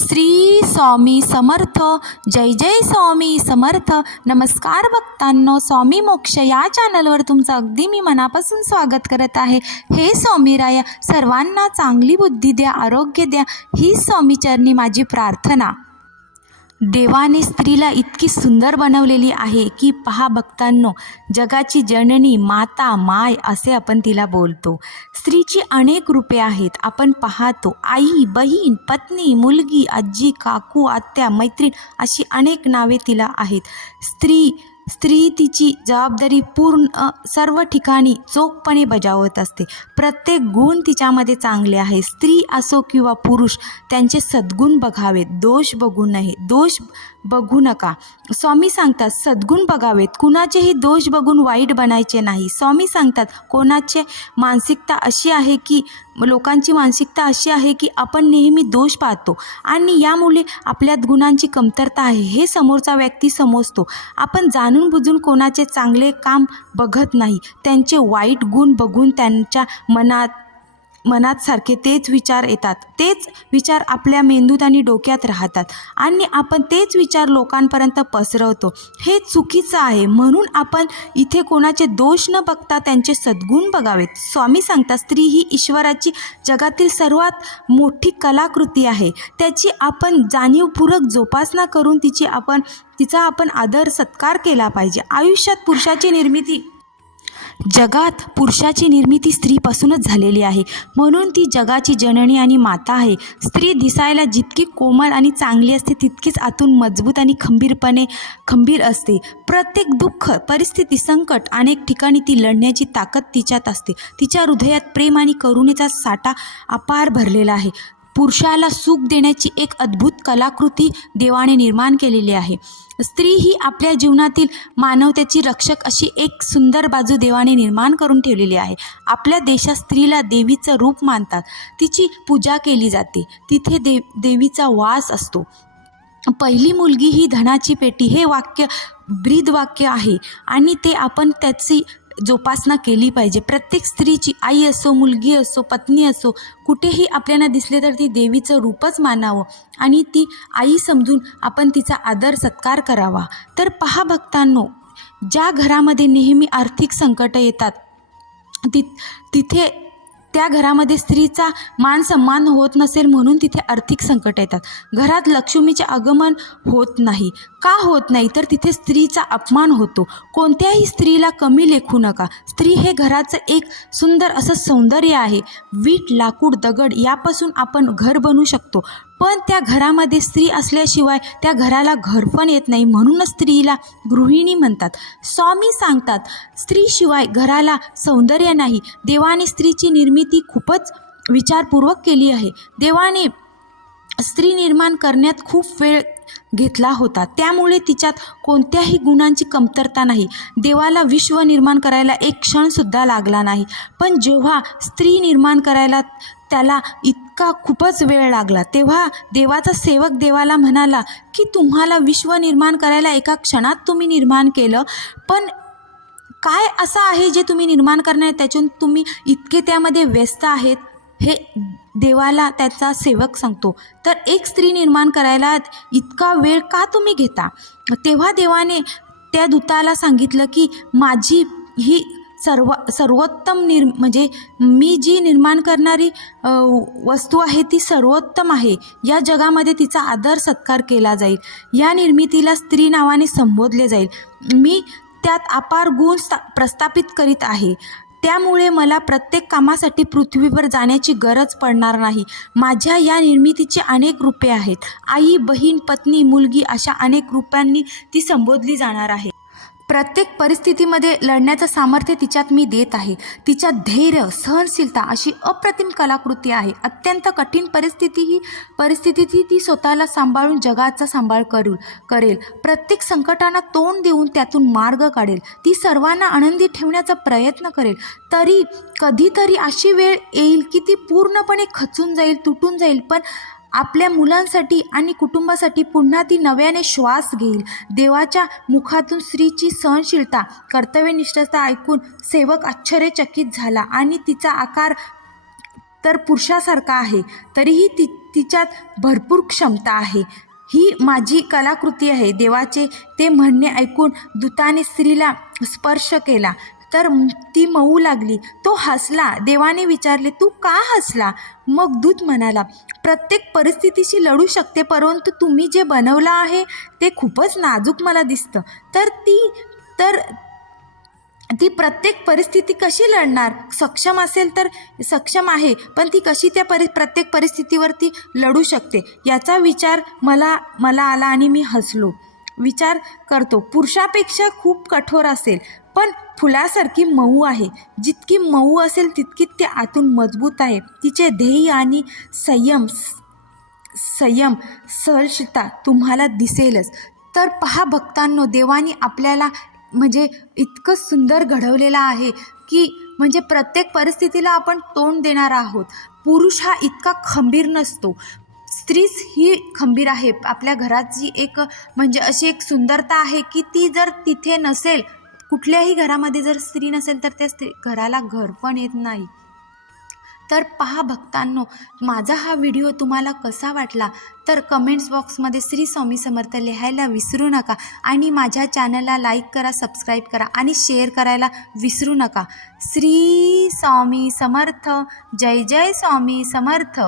श्री स्वामी समर्थ. जय जय स्वामी समर्थ. नमस्कार भक्तांनो, स्वामी मोक्ष या चॅनलवर तुमचं अगदी मी मनापासून स्वागत करत आहे. हे स्वामीराया सर्वांना चांगली बुद्धी द्या, आरोग्य द्या, ही स्वामीचरणी माझी प्रार्थना. देवाने स्त्रीला इतकी सुंदर बनवलेली आहे की पहा भक्तांनो, जगाची जननी, माता, माय असे आपण तिला बोलतो. स्त्रीची अनेक रूपे आहेत, आपण पाहतो. आई, बहीण, पत्नी, मुलगी, आजी, काकू, आत्या, मैत्रीण अशी अनेक नावे तिला आहेत. स्त्री तिची जबाबदारी पूर्ण सर्व ठिकाणी चोखपणे बजावत असते. प्रत्येक गुण तिच्यामध्ये चांगले आहे. स्त्री असो किंवा पुरुष, त्यांचे सद्गुण बघावेत, दोष बघू नये. दोष बघू नका. स्वामी सांगतात सद्गुण बघावेत, कुणाचेही दोष बघून वाईट बनायचे नाही. स्वामी सांगतात लोकांची मानसिकता अशी आहे की आपण नेहमी दोष पाहतो आणि यामुळे आपल्यात गुणांची कमतरता आहे हे समोरचा व्यक्ती समजतो. आपण जाणून बुजून कोणाचे चांगले काम बघत नाही, त्यांचे वाईट गुण बघून त्यांच्या मनात सारखे तेच विचार येतात. तेच विचार आपल्या मेंदूत आणि डोक्यात राहतात आणि आपण तेच विचार लोकांपर्यंत पसरवतो. हे चुकीचं आहे. म्हणून आपण इथे कोणाचे दोष न बघता त्यांचे सद्गुण बघावेत. स्वामी सांगतात स्त्री ही ईश्वराची जगातील सर्वात मोठी कलाकृती आहे. त्याची आपण जाणीवपूर्वक जोपासना करून तिचा आपण आदर सत्कार केला पाहिजे. जगात पुरुषाची निर्मिती स्त्रीपासूनच झालेली आहे, म्हणून ती जगाची जननी आणि माता आहे. स्त्री दिसायला जितकी कोमल आणि चांगली असते तितकीच आतून मजबूत आणि खंबीर असते. प्रत्येक दुःख, परिस्थिती, संकट अनेक ठिकाणी ती लढण्याची ताकद तिच्यात असते. तिच्या हृदयात प्रेम आणि करुणेचा साठा अपार भरलेला आहे. पुरुषाला सुख देण्याची एक अद्भुत कलाकृती देवाने निर्माण केलेली आहे. स्त्री ही आपल्या जीवनातील मानवतेची रक्षक अशी एक सुंदर बाजू देवाने निर्माण करून ठेवलेली आहे. आपल्या देशात स्त्रीला देवीचं रूप मानतात, तिची पूजा केली जाते, तिथे देवीचा वास असतो. पहिली मुलगी ही धनाची पेटी हे वाक्य ब्रीदवाक्य आहे आणि ते आपण त्याची जोपासना केली पाहिजे. प्रत्येक स्त्रीची आई असो, मुलगी असो, पत्नी असो, कुठेही आपल्याला दिसले तर ती देवीचं रूपच मानावं आणि ती आई समजून आपण तिचा आदर सत्कार करावा. तर पहा भक्तांनो, ज्या घरामध्ये नेहमी आर्थिक संकट येतात तिथे त्या घरामध्ये स्त्रीचा मान सन्मान होत नसेल म्हणून तिथे आर्थिक संकट येतात. घरात लक्ष्मीचे आगमन होत नाही. का होत नाही तर तिथे स्त्रीचा अपमान होतो. कोणत्याही स्त्रीला कमी लेखू नका. स्त्री हे घराचं एक सुंदर असं सौंदर्य आहे. वीट, लाकूड, दगड यापासून आपण घर बनवू शकतो, पण त्या घरामध्ये स्त्री असल्याशिवाय त्या घराला घर पण येत नाही. म्हणूनच स्त्रीला गृहिणी म्हणतात. स्वामी सांगतात स्त्रीशिवाय घराला सौंदर्य नाही. देवाने स्त्रीची निर्मिती खूपच विचारपूर्वक केली आहे. देवाने स्त्री निर्माण करण्यात खूप वेळ घेतला होता, त्यामुळे तिच्यात कोणत्याही गुणांची कमतरता नाही. देवाला विश्व निर्माण करायला एक क्षणसुद्धा लागला नाही, पण जेव्हा स्त्री निर्माण करायला त्याला इतका खूपच वेळ लागला तेव्हा देवाचा सेवक देवाला म्हणाला की तुम्हाला विश्व निर्माण करायला एका क्षणात तुम्ही निर्माण केलं, पण काय असं आहे जे तुम्ही निर्माण करणार त्याच्यातून तुम्ही इतके त्यामध्ये व्यस्त आहेत. हे देवाला त्याचा सेवक सांगतो. तर एक स्त्री निर्माण करायला इतका वेळ का तुम्ही घेता? तेव्हा देवाने त्या दूताला सांगितलं की माझी ही सर्वोत्तम म्हणजे मी जी निर्माण करणारी वस्तू आहे ती सर्वोत्तम आहे. या जगामध्ये तिचा आदर सत्कार केला जाईल. या निर्मितीला स्त्री नावाने संबोधले जाईल. मी त्यात अपार गुण प्रस्थापित करीत आहे, त्यामुळे मला प्रत्येक कामासाठी पृथ्वीवर जाण्याची गरज पडणार नाही. माझ्या या निर्मितीची अनेक रूपे आहेत. आई, बहीण, पत्नी, मुलगी अशा अनेक रूपांनी ती संबोधली जाणार आहे. प्रत्येक परिस्थितीमध्ये लढण्याचं सामर्थ्य तिच्यात मी देत आहे. तिच्यात धैर्य, सहनशीलता अशी अप्रतिम कलाकृती आहे. अत्यंत कठीण परिस्थितीतही ती स्वतःला सांभाळून जगाचा सांभाळ करेल. प्रत्येक संकटांना तोंड देऊन त्यातून मार्ग काढेल. ती सर्वांना आनंदी ठेवण्याचा प्रयत्न करेल. तरी कधीतरी अशी वेळ येईल की ती पूर्णपणे खचून जाईल, तुटून जाईल, पण आपल्या मुलांसाठी आणि कुटुंबासाठी पुन्हा ती नव्याने श्वास घेईल. देवाच्या मुखातून स्त्रीची सहनशीलता, कर्तव्यनिष्ठता ऐकून सेवक आश्चर्यचकित झाला आणि तिचा आकार तर पुरुषासारखा आहे, तरीही तिच्यात भरपूर क्षमता आहे. ही माझी कलाकृती आहे. देवाचे ते म्हणणे ऐकून दूताने स्त्रीला स्पर्श केला तर ती मऊ लागली. तो हसला. देवाने विचारले, तू का हसला? मग दूत म्हणाला, प्रत्येक परिस्थितीशी लढू शकते, परंतु तुम्ही जे बनवलं आहे ते खूपच नाजूक मला दिसतं. तर ती प्रत्येक परिस्थिती कशी लढणार? सक्षम असेल तर सक्षम आहे, पण ती कशी त्या प्रत्येक परिस्थितीवरती लढू शकते याचा विचार मला आला आणि मी हसलो. विचार करतो, पुरुषापेक्षा खूप कठोर असेल, पण फुलासारखी मऊ आहे. जितकी मऊ असेल तितकी ते आतून मजबूत आहे. तिचे ध्येय आणि संयम सहनशीलता तुम्हाला दिसेलच. तर पहा भक्तांनो, देवाने आपल्याला म्हणजे इतकं सुंदर घडवलेलं आहे की म्हणजे प्रत्येक परिस्थितीला आपण तोंड देणार आहोत. पुरुष हा इतका खंबीर नसतो, स्त्रीच ही खंबीर आहे. आपल्या घराची एक म्हणजे अशी एक सुंदरता आहे की ती जर तिथे नसेल, कुठल्याही घरामध्ये जर स्त्री नसेल तर त्या घराला घर पण येत नाही. तर पहा भक्तांनो, माझा हा व्हिडिओ तुम्हाला कसा वाटला तर कमेंट्स बॉक्समध्ये श्री स्वामी समर्थ लिहायला विसरू नका आणि माझ्या चॅनलला लाईक करा, सबस्क्राईब करा आणि शेअर करायला विसरू नका. श्री स्वामी समर्थ. जय जय स्वामी समर्थ.